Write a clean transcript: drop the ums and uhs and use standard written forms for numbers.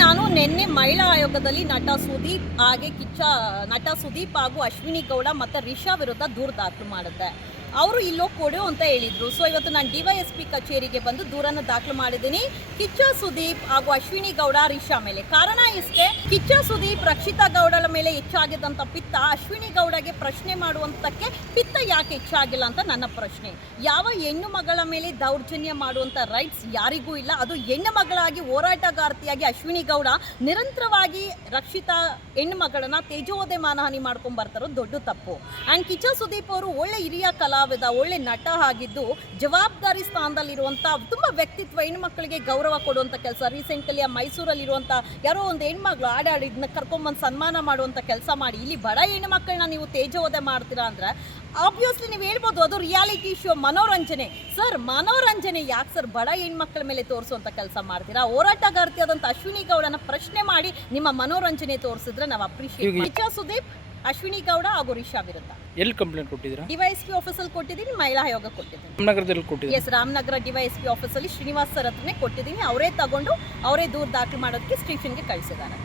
ನಾನು ನಿನ್ನೆ ಮಹಿಳಾ ಆಯೋಗದಲ್ಲಿ ನಟ ಸುದೀಪ್ ಹಾಗೂ ಅಶ್ವಿನಿ ಗೌಡ ಮತ್ತು ರಿಷಾ ವಿರುದ್ಧ ದೂರು ದಾಖಲು ಮಾಡಿದ್ದೆ. ಅವರು ಇಲ್ಲೋ ಕೊಡು ಅಂತ ಹೇಳಿದರು. ಸೊ ಇವತ್ತು ನಾನು DYSP ಕಚೇರಿಗೆ ಬಂದು ದೂರನ್ನು ದಾಖಲು ಮಾಡಿದ್ದೀನಿ ಕಿಚ್ಚ ಸುದೀಪ್ ಹಾಗೂ ಅಶ್ವಿನಿ ಗೌಡ ರಿಷಾ ಮೇಲೆ. ಕಾರಣ ಇಷ್ಟೇ, ಕಿಚ್ಚ ಸುದೀಪ್ ರಕ್ಷಿತಾ ಗೌಡರ ಮೇಲೆ ಹೆಚ್ಚಾಗಿದ್ದಂಥ ಪಿತ್ತ ಅಶ್ವಿನಿ ಗೌಡಗೆ ಪ್ರಶ್ನೆ ಮಾಡುವಂತಕ್ಕೆ ಪಿತ್ತ ಯಾಕೆ ಹೆಚ್ಚಾಗಿಲ್ಲ ಅಂತ ನನ್ನ ಪ್ರಶ್ನೆ. ಯಾವ ಹೆಣ್ಣು ಮಗಳ ಮೇಲೆ ದೌರ್ಜನ್ಯ ಮಾಡುವಂಥ ರೈಟ್ಸ್ ಯಾರಿಗೂ ಇಲ್ಲ. ಅದು ಹೆಣ್ಣು ಮಗಳಾಗಿ ಹೋರಾಟಗಾರ್ತಿಯಾಗಿ ಅಶ್ವಿನಿ ಗೌಡ ನಿರಂತರವಾಗಿ ರಕ್ಷಿತಾ ಹೆಣ್ಣು ಮಗಳನ್ನ ತೇಜೋವಧೆ ಮಾನಹಾನಿ ಮಾಡ್ಕೊಂಡು ಬರ್ತಾರೋ ದೊಡ್ಡ ತಪ್ಪು. ಆ್ಯಂಡ್ ಕಿಚ್ಚ ಸುದೀಪ್ ಅವರು ಒಳ್ಳೆ ಹಿರಿಯ ಕಲಾವಿದ, ಒಳ್ಳೆ ನಟ ಆಗಿದ್ದು ಜವಾಬ್ದಾರಿ ಸ್ಥಾನದಲ್ಲಿರುವಂಥ ತುಂಬ ವ್ಯಕ್ತಿತ್ವ, ಹೆಣ್ಮಕ್ಳಿಗೆ ಗೌರವ ಕೊಡುವಂಥ ಕೆಲಸ. ರೀಸೆಂಟಲ್ಲಿ ಮೈಸೂರಲ್ಲಿರುವಂಥ ಯಾರೋ ಒಂದು ಹೆಣ್ಮಗಳು ಇದನ್ನ ಕರ್ಕೊಂಬಂದು ಸನ್ಮಾನ ಮಾಡುವಂಥ ಕೆಲಸ ಮಾಡಿ ಇಲ್ಲಿ ಬಡ ಹೆಣ್ಮಕ್ಳನ್ನ ನೀವು ತೇಜೋವಧೆ ಮಾಡ್ತೀರಾ ಅಂದರೆ ಆಬ್ವಿಯಸ್ಲಿ ನೀವು ಹೇಳ್ಬೋದು ಅದು ರಿಯಾಲಿಟಿ ಶೋ, ಮನೋರಂಜನೆ. ಸರ್ ಮನೋರಂಜನೆ ಯಾಕೆ ಸರ್ ಬಡ ಹೆಣ್ಮಕ್ಳ ಮೇಲೆ ತೋರಿಸುವಂಥ ಕೆಲಸ ಮಾಡ್ತೀರಾ? ಹೋರಾಟಗಾರ್ತಿಯಾದಂಥ ಅಶ್ವಿನಿ ಗೌಡನ ಪ್ರಶ್ನೆ ಮಾಡಿ ನಿಮ್ಮ ಮನೋರಂಜನೆ ತೋರಿಸಿದ್ರೆ ನಾವು ಅಪ್ರಿಷಿಯೇಟ್ ಮಾಡ್ತೀವಿ. ಕಿಚ್ಚ ಸುದೀಪ್, ಅಶ್ವಿನಿ ಗೌಡ ಹಾಗೂ ರಿಷಾ ವಿರುದ್ಧ ಎಲ್ಲಿ ಕಂಪ್ಲೇಂಟ್ ಕೊಟ್ಟಿದ್ದೀರಾ? DYSP ಆಫೀಸಲ್ಲಿ ಕೊಟ್ಟಿದ್ದೀನಿ, ಮಹಿಳಾ ಆಯೋಗ ಕೊಟ್ಟಿದ್ದೀನಿ. ರಾಮನಗರದಲ್ಲಿ ಕೊಟ್ಟಿದ್ದೀರಾ? ಎಸ್, ರಾಮನಗರ DYSP ಆಫೀಸಲ್ಲಿ ಶ್ರೀನಿವಾಸ್ ಸರ್ ಹತ್ರನೇ ಕೊಟ್ಟಿದ್ದೀನಿ. ಅವರೇ ತಗೊಂಡು ಅವರೇ ದೂರು ದಾಖಲು ಮಾಡೋದಕ್ಕೆ ಸ್ಟೇಷನ್ಗೆ ಕಳಿಸಿದ್ದಾರೆ.